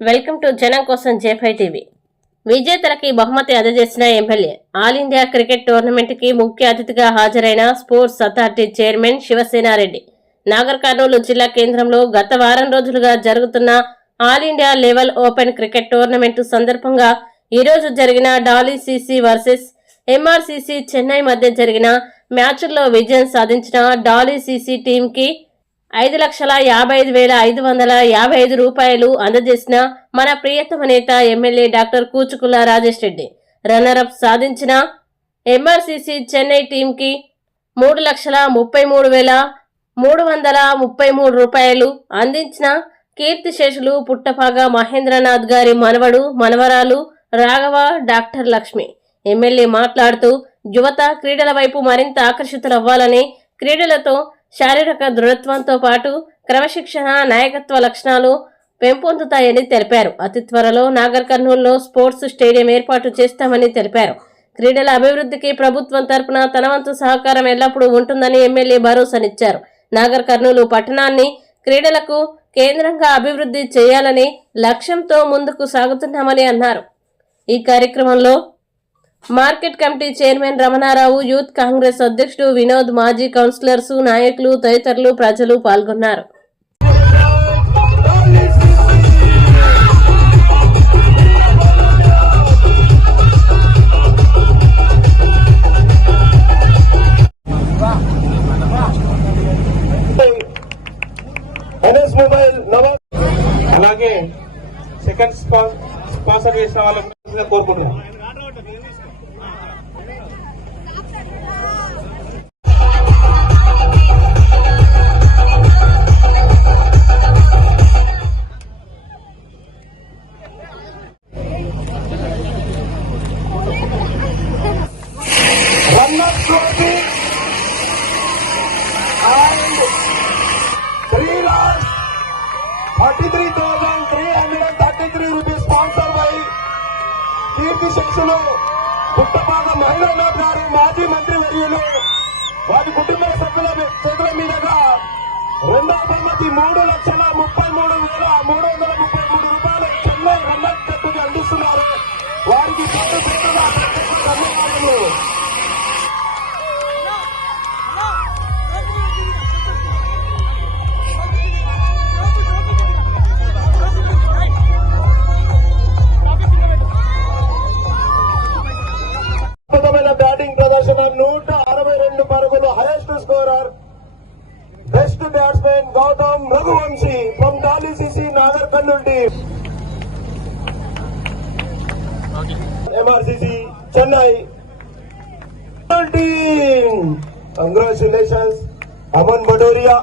Welcome to జనం కోసం జేఫై TV. విజేతలకి బహుమతి అందజేసిన ఎమ్మెల్యే. ఆల్ ఇండియా క్రికెట్ టోర్నమెంట్కి ముఖ్య అతిథిగా హాజరైన sports authority chairman Shivasena Reddy. Nagar Kurnool జిల్లా కేంద్రంలో గత వారం రోజులుగా జరుగుతున్న all India level open cricket tournament సందర్భంగా ఈ రోజు జరిగిన Dolly CC versus MRCC Chennai మధ్య జరిగిన మ్యాచ్ల్లో విజయం సాధించిన డాలీ సీసీ టీంకి ఐదు లక్షల యాభై ఐదు వేల ఐదు వందల యాభై ఐదు రూపాయలు అందజేసిన మన ప్రియతమ నేత MLA doctor Kuchukulla Rajesh Reddy. Runner up సాధించిన ఎంఆర్సీసీ చెన్నై టీంకి మూడు లక్షల ముప్పై మూడు వేల మూడు వందల ముప్పై మూడు రూపాయలు అందించిన కీర్తిశేషులు పుట్టపాగా మహేంద్రనాథ్ గారి మనవడు మనవరాలు రాఘవ డాక్టర్ లక్ష్మి. ఎమ్మెల్యే మాట్లాడుతూ యువత క్రీడల వైపు మరింత ఆకర్షితులవ్వాలని క్రీడలతో శారీరక దృఢత్వంతో పాటు క్రమశిక్షణ నాయకత్వ లక్షణాలు పెంపొందుతాయని తెలిపారు. అతి త్వరలో నాగర్ కర్నూలులో స్పోర్ట్స్ స్టేడియం ఏర్పాటు చేస్తామని తెలిపారు. క్రీడల అభివృద్ధికి ప్రభుత్వం తరపున తనవంతు సహకారం ఎల్లప్పుడూ ఉంటుందని ఎమ్మెల్యే భరోసానిచ్చారు. నాగర్ కర్నూలు పట్టణాన్ని క్రీడలకు కేంద్రంగా అభివృద్ధి చేయాలని లక్ష్యంతో ముందుకు సాగుతున్నామని అన్నారు. ఈ కార్యక్రమంలో market committee chairman Ramana Rao youth Congress అధ్యక్షుడు వినోద్ మాజీ కౌన్సిలర్స్ నాయకులు తదితరులు ప్రజలు పాల్గొన్నారు. అలాగే సెకండ్ స్పా- స్పాన్సర్ చేసిన వాళ్ళకి కోరుకుంటున్నాం. ఉన్న మహేంద్రనాథ్ గారు మాజీ మంత్రి వర్యులు. వారి కుటుంబ సభ్యుల చేతుల మీదుగా రెండో బహుమతి మూడు లక్షల ముప్పై మూడు వేల మూడు Nagar Kurnool team MRCC Chennai team congratulations Aman Badoria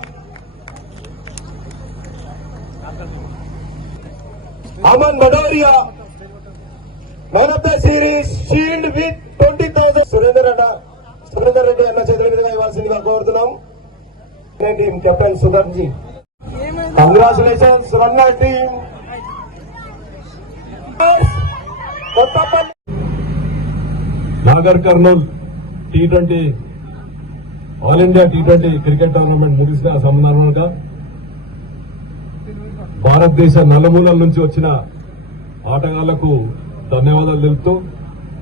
Aman Badoria man of the series shield with twenty thousand Surender అన్న సురేందర్ రెడ్డి అన్న చేతుల మీదుగా ఇవ్వాల్సిందిగా కోరుతున్నాం team captain Kothapalli Nagar Kurnool T twenty all India T twenty cricket tournament ముగిసిన సందర్భంగా భారతదేశ నలుమూలల నుంచి వచ్చిన ఆటగాళ్ళకు ధన్యవాదాలు తెలుపుతూ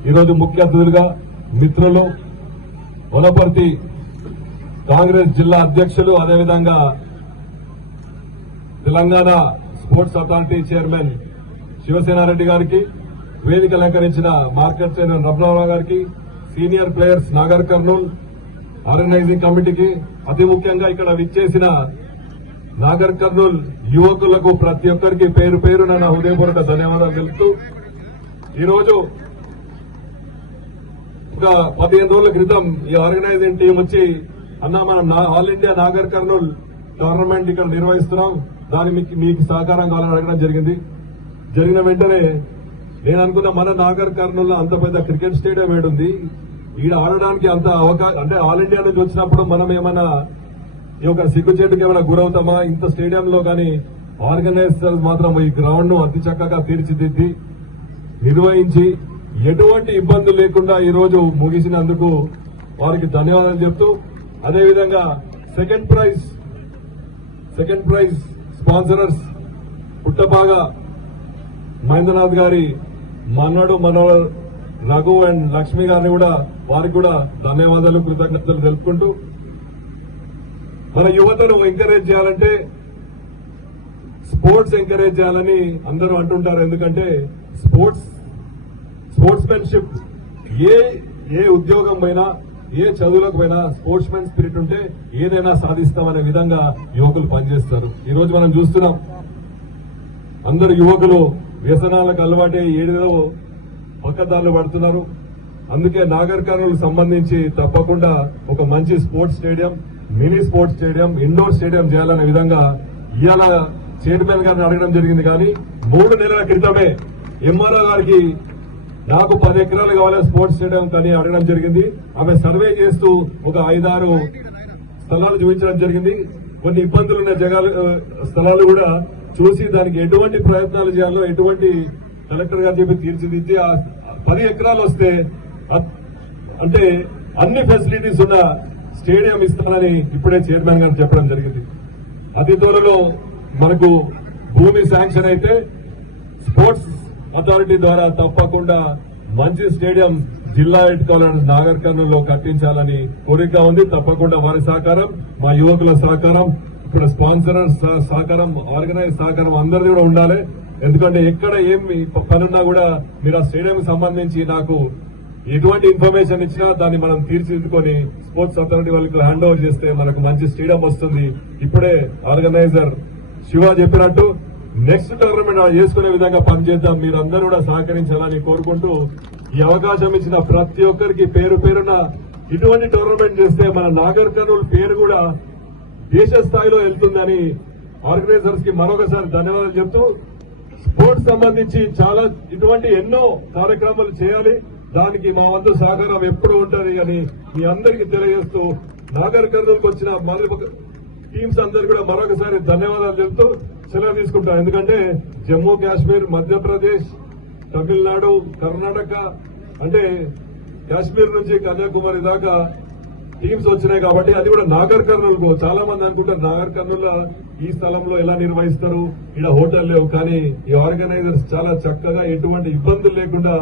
ఈరోజు ముఖ్య అతిథులుగా మిత్రులు వనపర్తి కాంగ్రెస్ జిల్లా అధ్యక్షులు అదేవిధంగా Telangana sports authority chairman Shivasena Reddy గారికి వేదిక అలంకరించిన మార్కెట్ చైర్మన్ రమణారావు గారికి senior players Nagar Kurnool organizing కమిటీకి అతి ముఖ్యంగా ఇక్కడ విచ్చేసిన నాగర్ కర్నూల్ యువకులకు ప్రతి ఒక్కరికి పేరు పేరు నా హృదయపూర్వక ధన్యవాదాలు తెలుపుతూ ఈరోజు ఒక పదిహేను రోజుల క్రితం ఈ ఆర్గనైజింగ్ టీం వచ్చి అన్న మనం నా- all India Nagar Kurnool tournament ఇక్కడ నిర్వహిస్తున్నాం. దానికి మీకు మీకు సహకారం కావాలని అడగడం జరిగింది. జరిగిన వెంటనే నేను అనుకున్న మన నాగర్ కర్నూల్లో అంత పెద్ద క్రికెట్ స్టేడియం ఏడుంది. ఈడ ఆడడానికి అంత అవకాశం అంటే ఆల్ ఇండియా నుంచి వచ్చినప్పుడు మనం ఏమైనా ఈ యొక్క సిగ్గుచేటుకి ఏమైనా గురవుతామా? ఇంత స్టేడియంలో కానీ ఆర్గనైజర్స్ మాత్రం ఈ గ్రౌండ్ను అతి చక్కగా తీర్చిదిద్ది నిర్వహించి ఎటువంటి ఇబ్బందులు లేకుండా ఈ రోజు ముగిసినందుకు వారికి ధన్యవాదాలు చెప్తూ అదేవిధంగా second prize second prize sponsors పుట్టబాగా Mahendranath గారి మన్నడు మనోహర్ రఘు అండ్ లక్ష్మి గారిని కూడా వారికి కూడా ధన్యవాదాలు కృతజ్ఞతలు తెలుపుకుంటూ మన యువతను ఎంకరేజ్ చేయాలంటే స్పోర్ట్స్ ఎంకరేజ్ చేయాలని అందరూ అంటుంటారు. ఎందుకంటే స్పోర్ట్స్ స్పోర్ట్స్ మెన్షిప్ ఏ ఏ ఉద్యోగం పోయినా ఏ చదువులకు పోయినా స్పోర్ట్స్ మెన్ స్పిరిట్ ఉంటే ఏదైనా సాధిస్తామనే విధంగా యువకులు పనిచేస్తారు. ఈ రోజు మనం చూస్తున్నాం అందరు యువకులు వ్యసనాలకు అలవాటే ఏదో పక్కదారులు పడుతున్నారు. అందుకే నాగర్ కర్నూలు సంబంధించి తప్పకుండా ఒక మంచి sports stadium mini sports stadium indoor stadium చేయాలనే విధంగా ఇవాళ చైర్మన్ గారిని అడగడం జరిగింది. కానీ మూడు నెలల క్రితమే ఎంఆర్ఓ గారికి నాకు పది ఎకరాలు కావాలి స్పోర్ట్స్ స్టేడియం కానీ అడగడం జరిగింది. ఆమె సర్వే చేస్తూ ఒక ఐదారు స్థలాలు చూపించడం జరిగింది. కొన్ని ఇబ్బందులున్న జగాలు స్థలాలు కూడా చూసి దానికి ఎటువంటి ప్రయత్నాలు చేయాలో ఎటువంటి కలెక్టర్ గారు చెప్పి తీర్చిదిద్ది ఆ పది ఎకరాలు వస్తే అంటే అన్ని ఫెసిలిటీస్ ఉన్న స్టేడియం ఇస్తానని ఇప్పుడే చైర్మన్ గారు చెప్పడం జరిగింది. అతి త్వరలో మనకు భూమి శాంక్షన్ అయితే స్పోర్ట్స్ అథారిటీ ద్వారా తప్పకుండా మంచి స్టేడియం జిల్లా హెడ్ కాలనీ నాగర్ కట్టించాలని కోరిక ఉంది. తప్పకుండా వారి సహకారం మా యువకుల సహకారం ఇక్కడ స్పాన్సర్ సహకారం ఆర్గనైజ్ సహకారం అందరిది కూడా ఉండాలి. ఎందుకంటే ఎక్కడ ఏం పనున్నా కూడా మీరు ఆ స్టేడియం సంబంధించి నాకు ఎటువంటి ఇన్ఫర్మేషన్ ఇచ్చినా దాన్ని మనం తీర్చిదిద్దుకొని స్పోర్ట్స్ అథారిటీ వాళ్ళకి హ్యాండ్ ఓవర్ చేస్తే మనకు మంచి స్టేడియం వస్తుంది. ఇప్పుడే ఆర్గనైజర్ శివ చెప్పినట్టు నెక్స్ట్ టోర్నమెంట్ చేసుకునే విధంగా పనిచేద్దాం. మీరందరూ కూడా సహకరించాలని కోరుకుంటూ ఈ అవకాశం ఇచ్చిన ప్రతి ఒక్కరికి పేరు పేరున ఇటువంటి టోర్నమెంట్ చేస్తే మన నాగర్ కర్నూలు పేరు కూడా దేశ స్థాయిలో వెళ్తుందని ఆర్గనైజర్స్కి మరొకసారి ధన్యవాదాలు చెప్తూ స్పోర్ట్స్ సంబంధించి చాలా ఇటువంటి ఎన్నో కార్యక్రమాలు చేయాలి. దానికి మా వంతు సహకారం ఎప్పుడూ ఉంటుంది అని మీ అందరికీ తెలియజేస్తూ నాగర్ కర్నూలుకు వచ్చిన టీమ్స్ అందరు కూడా మరొకసారి ధన్యవాదాలు చెప్తూ సెలవు తీసుకుంటాం. ఎందుకంటే జమ్మూ కాశ్మీర్ మధ్యప్రదేశ్ తమిళనాడు కర్ణాటక అంటే కాశ్మీర్ నుంచి కన్యాకుమారి దాకా టీమ్స్ వచ్చినాయి కాబట్టి అది కూడా నాగర్ కర్నూలు చాలా మంది అనుకుంటారు నాగర్ కర్నూలు ఈ స్థలంలో ఎలా నిర్వహిస్తారు? ఇక్కడ హోటల్ లేవు. కానీ ఈ ఆర్గనైజర్స్ చాలా చక్కగా ఎటువంటి ఇబ్బందులు లేకుండా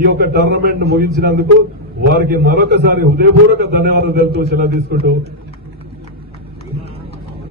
ఈ యొక్క టోర్నమెంట్ ముగించినందుకు వారికి మరొకసారి హృదయపూర్వక ధన్యవాదాలు తెలుపుతూ సెలవు తీసుకుంటూ